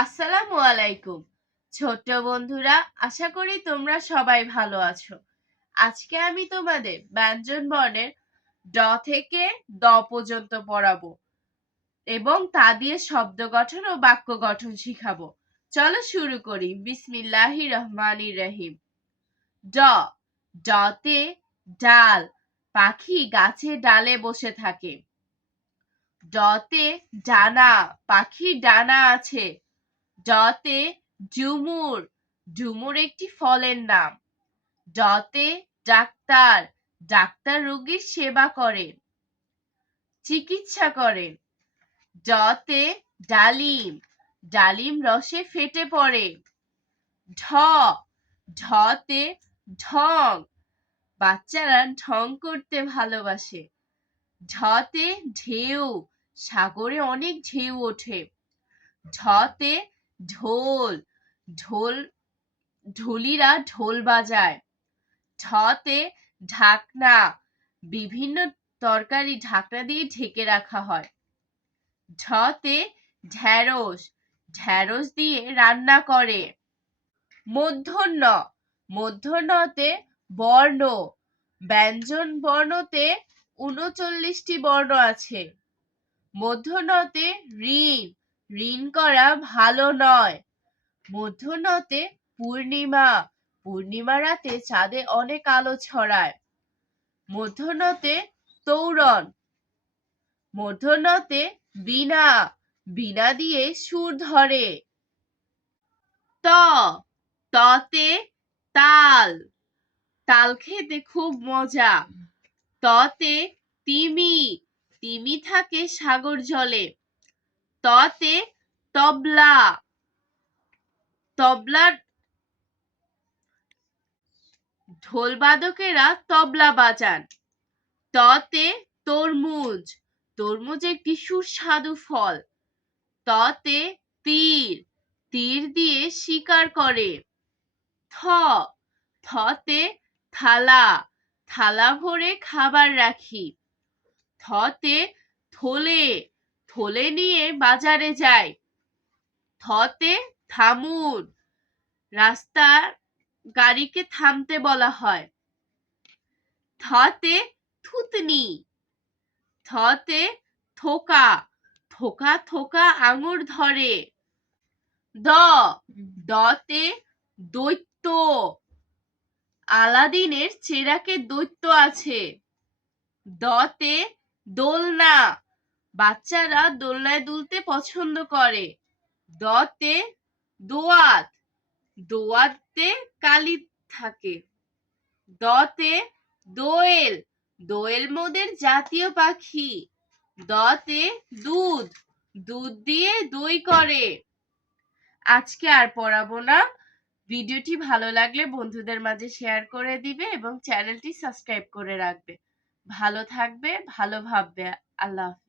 আসসালামু আলাইকুম ছোট্ট বন্ধুরা, আশা করি তোমরা সবাই ভালো আছো। আজকে আমি তোমাদের ব্যঞ্জন বর্ণের ড থেকে দ পর্যন্ত পড়াবো এবং তা দিয়ে শব্দ গঠন ও বাক্য গঠন শিখাবো। চলো শুরু করি। বিসমিল্লাহির রহমানির রহিম। ড, ডতে ডাল, পাখি গাছের ডালে বসে থাকে। ডতে ডানা, পাখির ডানা আছে। ডতে ডুমুর, ডুমুর একটি ফলের নাম। ডতে ডাক্তার, ডাক্তার রোগীর সেবা করেন, চিকিৎসা করেন। ডতে ডালিম, ডালিম রসে ফেটে পড়ে। ঢ, ঢতে ঢং, বাচ্চারা ঢং করতে ভালোবাসে। ঢতে ঢেউ, সাগরে অনেক ঢেউ ওঠে। ঢতে ঢোল, ঢোল ঢুলিরা ঢোল বাজায়। ঢতে ঢাকনা, বিভিন্ন তরকারি ঢাকনা দিয়ে ঢেকে রাখা হয়। ঢতে ঢেঁড়স, ঢেঁড়স দিয়ে রান্না করে। মূর্ধন্য, মূর্ধন্যতে বর্ণ, ব্যঞ্জন বর্ণতে ৩৯টি বর্ণ আছে। মূর্ধন্যতে ঋণ, ঋণ করা ভালো নয়। মূর্ধন্যতে পূর্ণিমা, পূর্ণিমা রাতে চাঁদে অনেক আলো ছড়ায়। মূর্ধন্যতে তৌরন, মূর্ধন্যতে বীণা, বীণা দিয়ে সুর ধরে। ত, ততে তাল, তাল খেতে খুব মজা। ততে তিমি, তিমি থাকে সাগর জলে। ততে তবলা, তবলার ঢোল বাদকেরা তবলা বাজান। ততে তরমুজ, তরমুজ একটি সুস্বাদু ফল। ততে তীর, তীর দিয়ে শিকার করে। থ, থতে থালা, থালা ভরে খাবার রাখি। থতে থলে, থলে নিয়ে বাজারে যায়। থতে থামুন, রাস্তার গাড়িকে থামতে বলা হয়। থতে থুতনি, থতে থোকা, থোকা থোকা আঙুর ধরে। দ, দতে দৈত্য, আলাদিনের চেরাকে দৈত্য আছে। দতে দোলনা, বাচ্চারা দোলনায় দুলতে পছন্দ করে। দতে দোয়াত, দোয়াতে কালি থাকে। দতে দোয়েল, দোয়েল মোদের জাতীয় পাখি। দতে দুধ, দুধ দিয়ে দই করে। আজকে আর পড়াবো না। ভিডিওটি ভালো লাগলে বন্ধুদের মাঝে শেয়ার করে দিবে এবং চ্যানেলটি সাবস্ক্রাইব করে রাখবে। ভালো থাকবে, ভালো ভাববে। আল্লাহ হাফেজ।